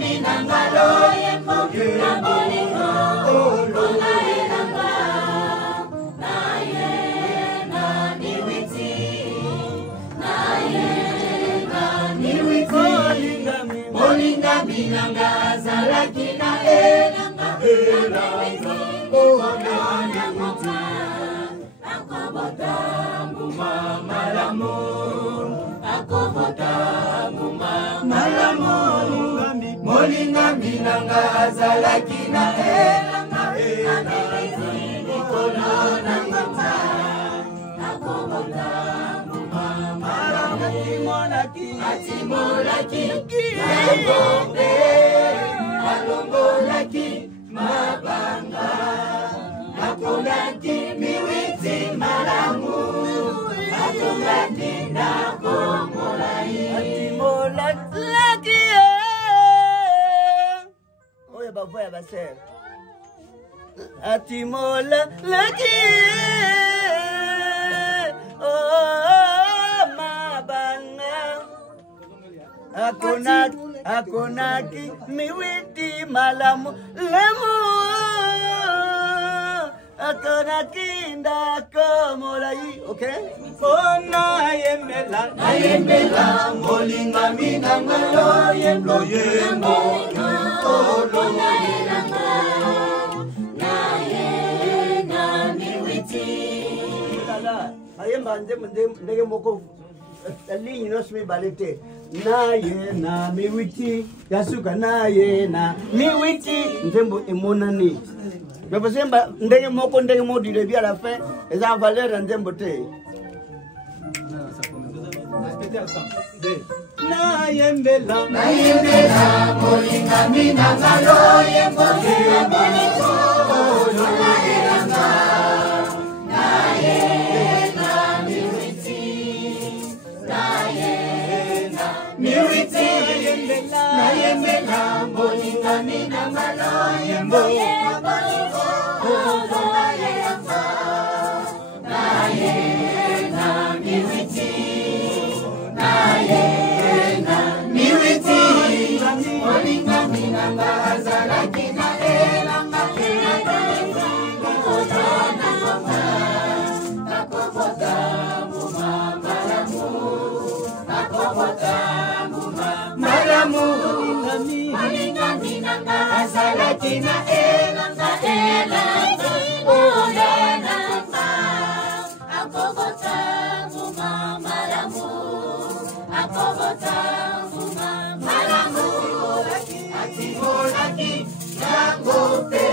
minangalo yembo na bolingo ona elanga na ye na miwiti bolinga minanga azalaki na elanga ona miwiti akobota mbuma malamu molinga minanga azalaki na elanga likolo na ngata akobota mbuma malamu atimolaki yangombe alongolaki mabanga akolaki miwiti malamu atongaki nakomolai atimolaki oyo bavoya basere atimolaki mabanga akonaki miwiti malamu lemu akonaki ndakomolai okay ona yembela molinga minanga yembo olo na miwiti ayemba ndenge moko linyi nosmi balete naye na miwiti yasuka naye na miwiti nzembo emonani bebo semba ndenge moko ndenge module bi à la fin les en valeur nzembo te nayembela molinga minangalo yembo nayembela molinga minangalo yembo molinga minanga azalaki na elanga akobota mbuma malamu molinga minanga azalaki na elanga akobota mbuma malamu akobota atimolaki yangope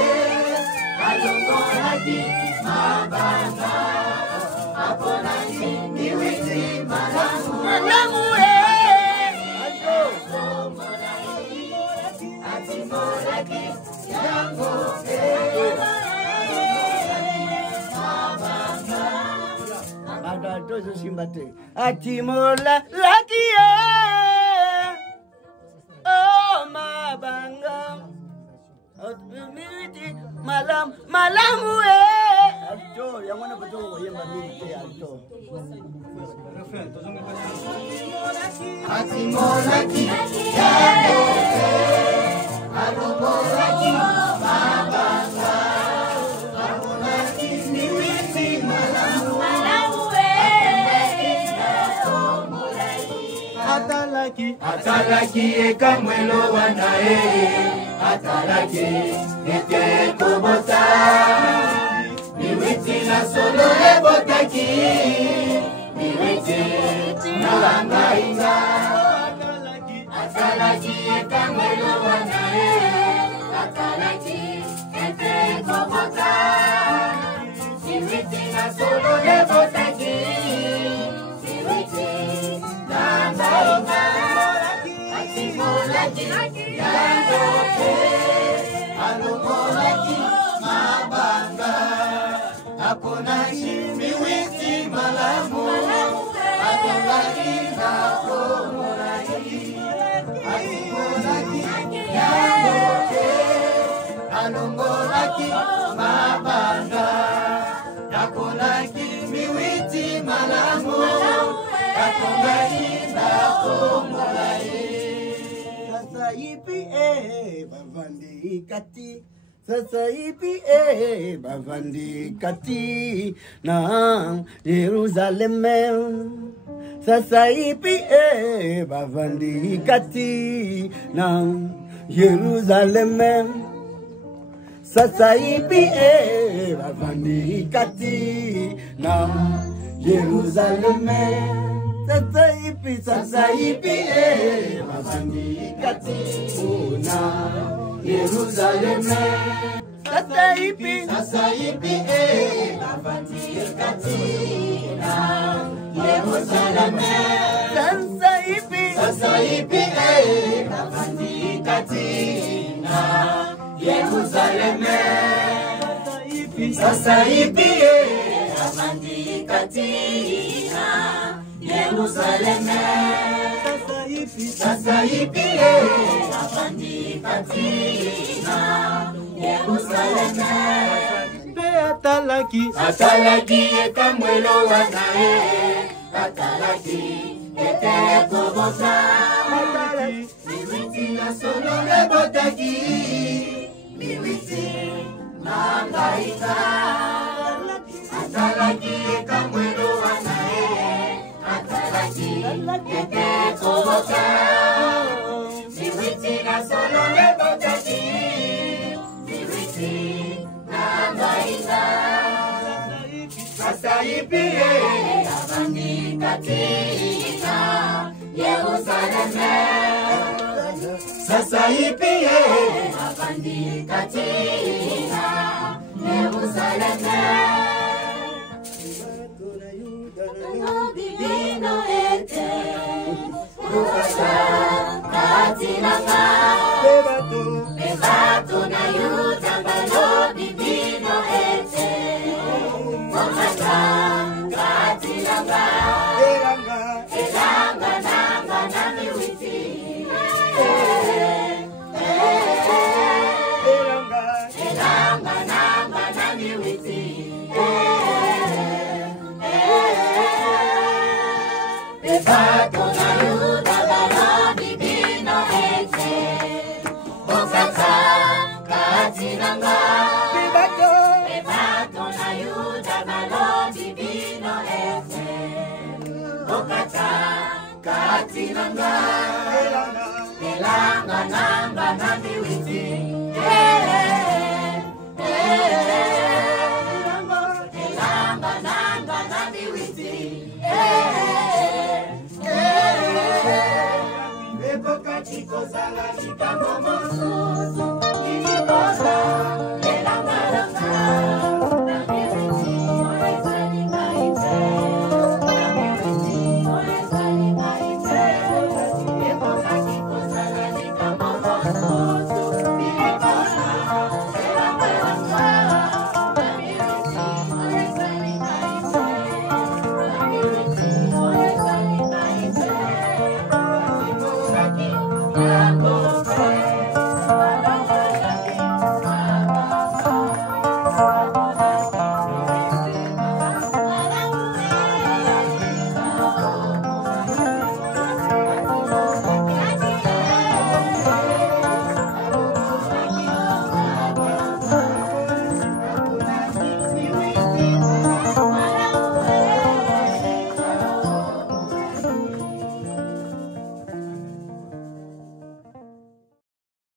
alongolaki mabanga aponaki miwiti malamu atimolaki yangope mabanga atozo simbate atimolaki mabanga miwiti malamu alto yamwana kutoka yemba miwiti alto atimolaki yangope alongolaki mabanga aponaki miwiti malamu atalaki ekamwelo wana atalaki ete kobota miwiti na solo ebotaki miwiti na langainga atalaki ekamwelo wana atalaki ete kobota miwiti na solo ebotaki miwiti na langainga atimolaki yangope alongolaki mabanga aponaki miwiti malamu atongaki nakomolai atimolaki yangope alongolaki mabanga aponaki miwiti malamu atongaki nakomolai Sasa ipi bavandi kati. Sasa ipi bavandi kati na Jerusalem. Sasa ipi bavandi kati na Jerusalem. Sasa ipi bavandi kati na Jerusalem. Sasa ipi bavandi kati na Jerusalem. Sasa ipi bavandi kati na Jerusalem. Sasa ipi bavandi kati na Jerusalem. Sasa ipi bavandi kati na Jerusalem. Sasa ipi bavandi kati na Jerusalem. Atalaki ekamwelo wanae. Atalaki etekobosa. Miwiti na solo lebotaki. Miwiti mangaika. Atalaki ekamwelo wanae. Atalaki etekobosa. Miwiti na solo lebotaki. Miwiti mangaika. Sasa ipi bavandi kati na Jerusalem. Sasa ipi bavandi kati na Jerusalem. Bibino ete Ukasha kati nanga Bebato na yuta mbalo bibino ete Ukasha kati nanga Elanga nanga na miwiti Elanga nanga na miwiti Bebato na yuta mbalo bibino ete Ukasha kati nanga Bebato na yuta mbalo bibino ete Okata kati nanga Elanga nanga na miwiti Elanga nanga na miwiti Epoka chiko sala chikamo mosusu Niliposa Elanga nanga na miwiti Oresani maite Go.